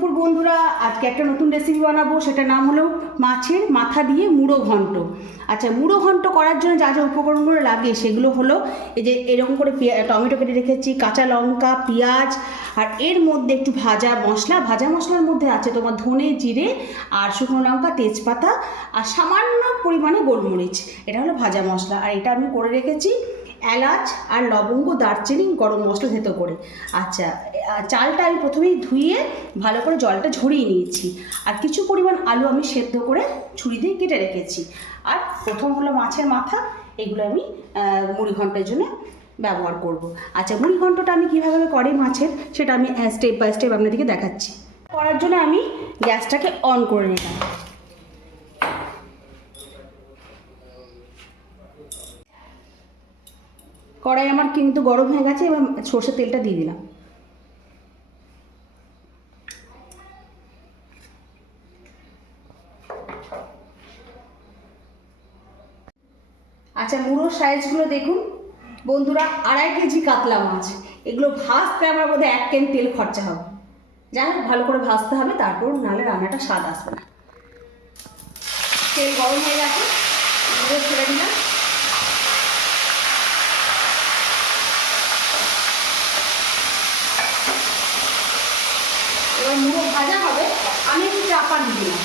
দুপুর বন্ধুরা, আজকে একটা নতুন রেসিপি বানাবো। সেটার নাম হলো মাছের মাথা দিয়ে মুড়ো ঘন্ট। আচ্ছা, মুড়ো ঘন্ট করার জন্য যা যা উপকরণগুলো লাগে সেগুলো হলো এই যে এরকম করে টমেটো কেটে রেখেছি, কাঁচা লঙ্কা, পেঁয়াজ, আর এর মধ্যে একটু ভাজা মশলা। ভাজা মশলার মধ্যে আছে তোমার ধনে, জিরে আর শুকনো লঙ্কা, তেজপাতা আর সামান্য পরিমাণে গোলমরিচ। এটা হলো ভাজা মশলা। আর এটা আমি করে রেখেছি এলাচ আর লবঙ্গ, দারচিনি, গরম মশলা থেতো করে। আচ্ছা, চালটা আমি প্রথমেই ধুয়ে ভালো করে জলটা ঝরিয়ে নিয়েছি। আর কিছু পরিমাণ আলু আমি সেদ্ধ করে ছুরি দিয়ে কেটে রেখেছি। আর প্রথম হলো মাছের মাথা, এগুলো আমি মুড়ি ঘন্টের জন্য ব্যবহার করব। আচ্ছা, মুড়ি ঘন্টটা আমি কীভাবে করি মাছের, সেটা আমি স্টেপ বাই স্টেপ আপনাদেরকে দেখাচ্ছি। করার জন্য আমি গ্যাসটাকে অন করে নিলাম। কড়াই আমার কিন্তু গরম হয়ে গেছে, এবার সর্ষের তেলটা দিয়ে দিলাম। আচ্ছা, মুড়োর সাইজগুলো দেখুন বন্ধুরা, 2.5 কেজি কাতলা মাছ। এগুলো ভাজতে আমার বোধ হয় 1 কেন তেল খরচা হবে। যাই হোক, ভালো করে ভাজতে হবে, তারপর নাহলে রান্নাটা স্বাদ আসবে না। তেল গরম হয়ে গেছে, মুড়ো ছেড়ে দিলাম। এবার মুড়ো ভাজা হবে, আমি একটু চাপা দিয়ে দিলাম।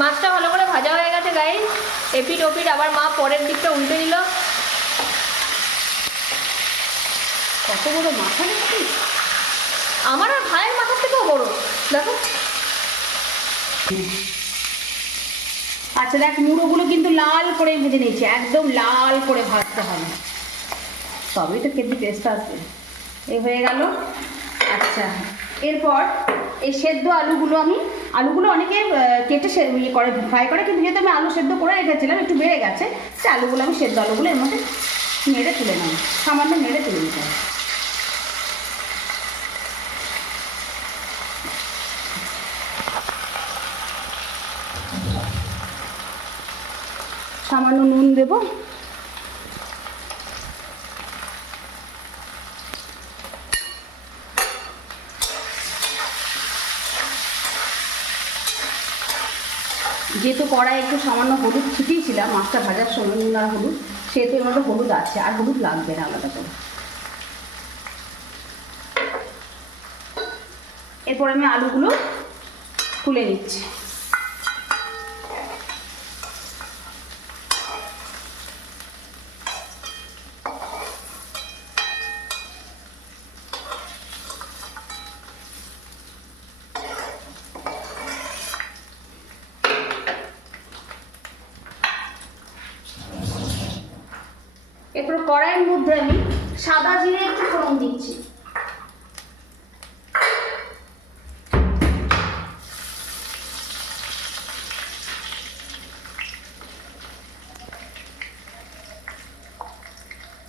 মাছটা ভালো করে ভাজা হয়ে গেছে গাইস। এপিট ওপিট আবার মা পরের দিকটা উল্টে দিল। কত বড় মাথা দেখছিস? আমার আর ভাইয়ের মাথার থেকেও বড়, দেখো। আচ্ছা দেখ, মুড়োগুলো কিন্তু লাল করে ভেজে নিয়েছি, একদম লাল করে ভাজতে হবে, তবেই তো খেতে টেস্ট আসবে। এই হয়ে গেল। আচ্ছা, এরপর এই সেদ্ধ আলুগুলো অনেকে কেটে ইয়ে করে ফ্রাই করে, কিন্তু যেহেতু আমি আলু সেদ্ধ করে রেখেছিলাম, একটু বেড়ে গেছে, সে আলুগুলো আমি সেদ্ধ আলুগুলো এর মধ্যে নেড়ে তুলে নেব, সামান্য নেড়ে তুলে নিতে হবে। সামান্য নুন দেব। যেহেতু কড়াই একটু সামান্য হলুদ ছিটিয়েছিলাম মাছটা ভাজার সময়, নুন আর হলুদ, সেহেতু এর মধ্যে হলুদ আছে, আর হলুদ লাগবে না আলাদা করে। এরপর আমি আলুগুলো তুলে নিচ্ছি। এরপর কড়াইয়ের মধ্যে আমি সাদা জিরে একটু ফোড়ন দিচ্ছি।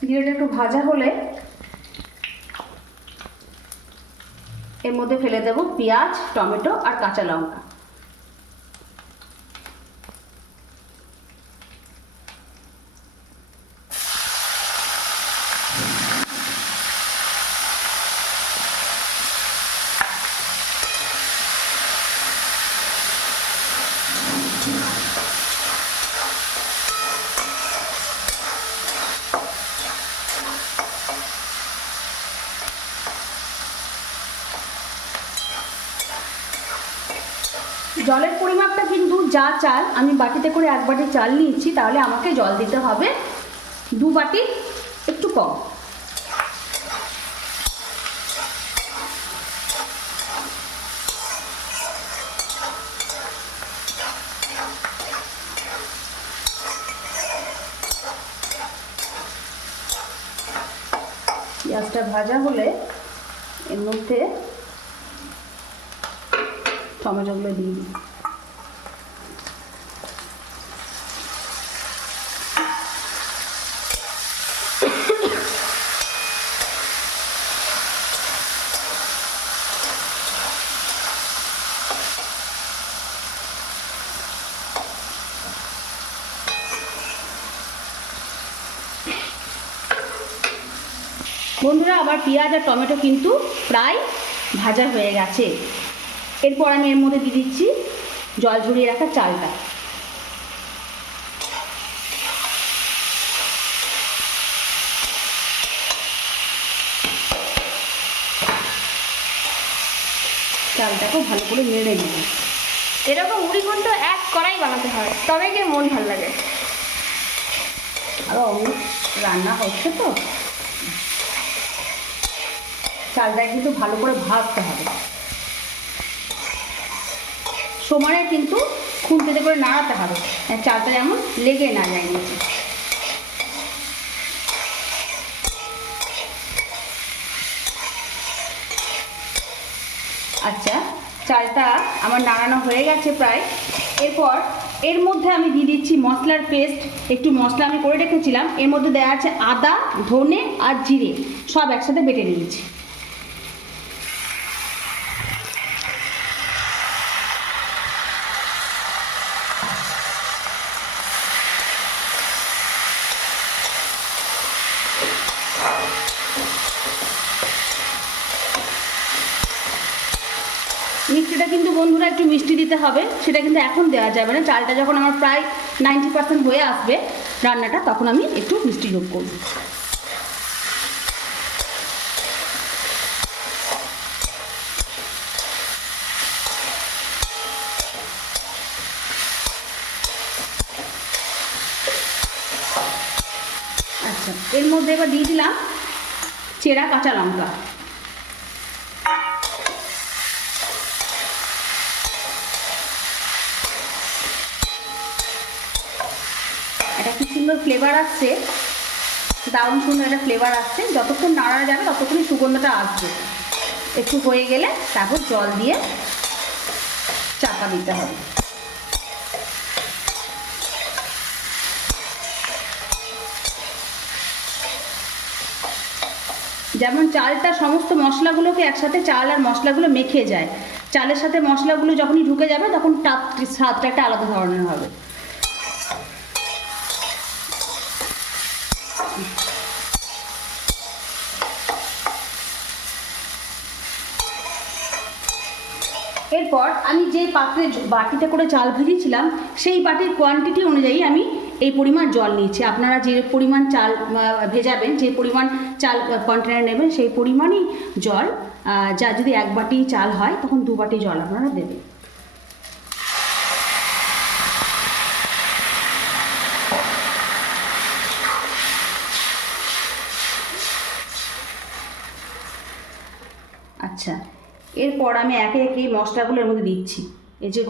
জিরেটা একটু ভাজা হলে এর মধ্যে ফেলে দেব পেঁয়াজ, টমেটো আর কাঁচা লঙ্কা। জলের পরিমাপটা কিন্তু যা চাল, আমি বাটিতে করে 1 বাটি চাল নিয়েছি, তাহলে আমাকে জল দিতে হবে 2 বাটি একটু কম। পেঁয়াজটা ভাজা হলে এর মধ্যে টমেটোগুলো দিয়ে দিই। বন্ধুরা আবার পেঁয়াজ আর টমেটো কিন্তু প্রায় ভাজা হয়ে গেছে। এরপর আমি এর মধ্যে দিয়ে দিচ্ছি জল ঝরিয়ে রাখা চালটা। চালটাকেও ভালো করে নেড়ে নেব। এরকম মুড়ি ঘন্ট এক কড়াই বানাতে হয়, তবে গিয়ে মন ভালো লাগে। আরও অনেক রান্না হচ্ছে তো, চালটা কিন্তু ভালো করে ভাজতে হবে। সমানে কিন্তু খুন্তিতে করে নাড়াতে হবে, চালটা যেমন লেগে না যায় নিচে। আচ্ছা, চালটা আমার নাড়ানো হয়ে গেছে প্রায়। এরপর এর মধ্যে আমি দিয়ে দিচ্ছি মশলার পেস্ট। একটু মশলা আমি করে রেখেছিলাম, এর মধ্যে দেওয়া আছে আদা, ধনে আর জিরে, সব একসাথে বেটে নিয়েছি। মিষ্টিটা কিন্তু বন্ধুরা একটু মিষ্টি দিতে হবে, সেটা কিন্তু এখন দেওয়া যাবে না। চালটা যখন আমার প্রায় 90% হয়ে আসবে রান্নাটা, তখন আমি একটু মিষ্টি যোগ করব। আচ্ছা, এর মধ্যে এবার দিয়ে দিলাম চেরা কাঁচা লঙ্কা। এটা কি সুন্দর ফ্লেভার আসছে, দারুণ সুন্দর একটা ফ্লেভার আসছে। যতক্ষণ নাড়া যাবে ততক্ষণই সুগন্ধটা আসবে। একটু হয়ে গেলে তারপর জল দিয়ে চাপা দিতে হবে। যেমন চালটা সমস্ত মশলাগুলোকে একসাথে, চাল আর মশলাগুলো মেখে যায়, চালের সাথে মশলাগুলো যখনই ঢুকে যাবে তখন স্বাদটা একটা আলাদা ধরনের হবে। এরপর আমি যে পাত্রে বাটিতে করে চাল ভেজেছিলাম সেই বাটির কোয়ান্টিটি অনুযায়ী আমি এই পরিমাণ জল নিয়েছি। আপনারা যে পরিমাণ চাল ভেজাবেন, যে পরিমাণ চাল কন্টেনার নেবেন, সেই পরিমাণই জল, যা যদি 1 বাটি চাল হয় তখন 2 বাটি জল আপনারা দেবেন। আচ্ছা, এরপর আমি একে একে মশলাগুলোর মধ্যে দিচ্ছি। এই যে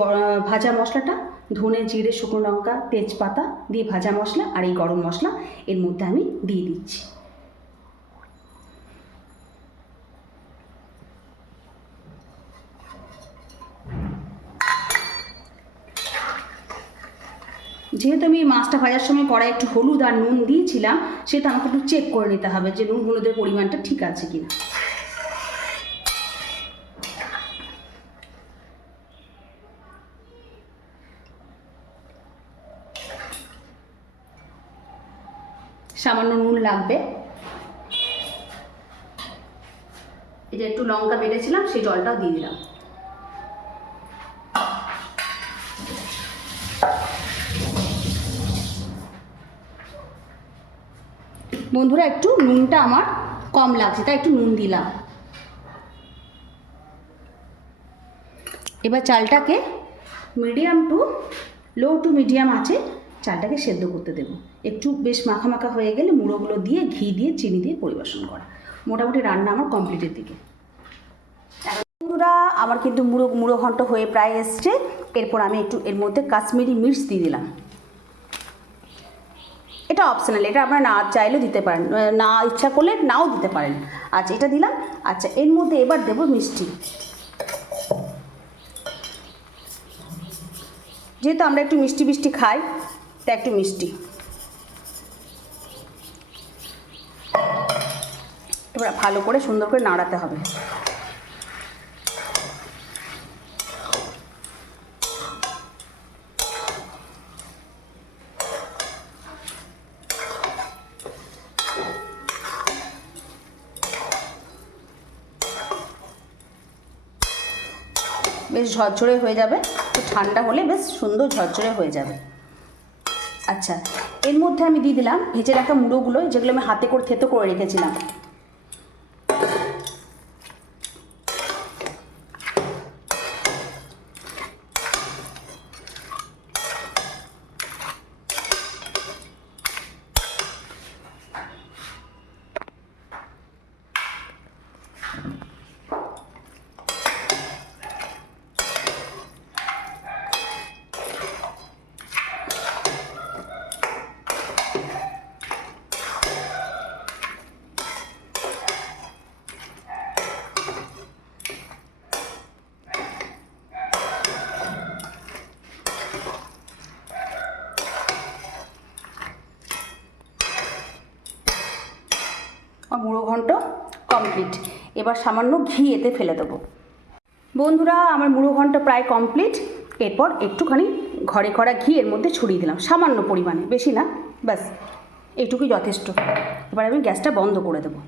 ভাজা মশলাটা, ধনে, জিরে, শুকনো লঙ্কা, তেজপাতা দিয়ে ভাজা মশলা, আর এই গরম মশলা এর মধ্যে আমি দিয়ে দিচ্ছি। যেহেতু আমি মাছটা ভাজার সময় কড়াই একটু হলুদ আর নুন দিয়েছিলাম, সেটা আমাকে একটু চেক করে নিতে হবে যে নুন হলুদের পরিমাণটা ঠিক আছে কিনা। সামান্য নুন লাগবে। এই যে একটু লঙ্কা বেটেছিলাম, সেই জলটাও দিয়ে দিলাম। বন্ধুরা, একটু নুনটা আমার কম লাগছে, তাই একটু নুন দিলাম। এবার চালটাকে লো টু মিডিয়াম আছে চালটাকে সেদ্ধ করতে দেবো। একটু বেশ মাখা মাখা হয়ে গেলে মুড়োগুলো দিয়ে ঘি দিয়ে চিনি দিয়ে পরিবেশন করা। মোটামুটি রান্না আমার কমপ্লিটের দিকে। বন্ধুরা, আমার কিন্তু মুড়ো ঘন্ট হয়ে প্রায় এসছে। এরপর আমি একটু এর মধ্যে কাশ্মীরি মির্চ দিয়ে দিলাম। এটা অপশনাল, এটা আপনারা না চাইলেও দিতে পারেন, না ইচ্ছা করলে নাও দিতে পারেন। আচ্ছা, এটা দিলাম। আচ্ছা, এর মধ্যে এবার দেবো মিষ্টি। যেহেতু আমরা একটু মিষ্টি মিষ্টি খাই, তাই একটু মিষ্টি। এবার ভালো করে সুন্দর করে নাড়াতে হবে। বেশ ঝরঝরে হয়ে যাবে, তো ঠান্ডা হলে বেশ সুন্দর ঝরঝরে হয়ে যাবে। আচ্ছা, এর মধ্যে আমি দিয়ে দিলাম ভেজে রাখা মুড়োগুলো, যেগুলো আমি হাতে করে থেতো করে রেখেছিলাম। মুড়ো ঘন্ট কমপ্লিট। এবার সামান্য ঘি এতে ফেলে দেবো। বন্ধুরা, আমার মুড়ো ঘন্ট প্রায় কমপ্লিট। এরপর একটুখানি ঘরে করা ঘি এর মধ্যে ছড়িয়ে দিলাম, সামান্য পরিমাণে, বেশি না, ব্যাস এইটুকুই যথেষ্ট। এবার আমি গ্যাসটা বন্ধ করে দেবো।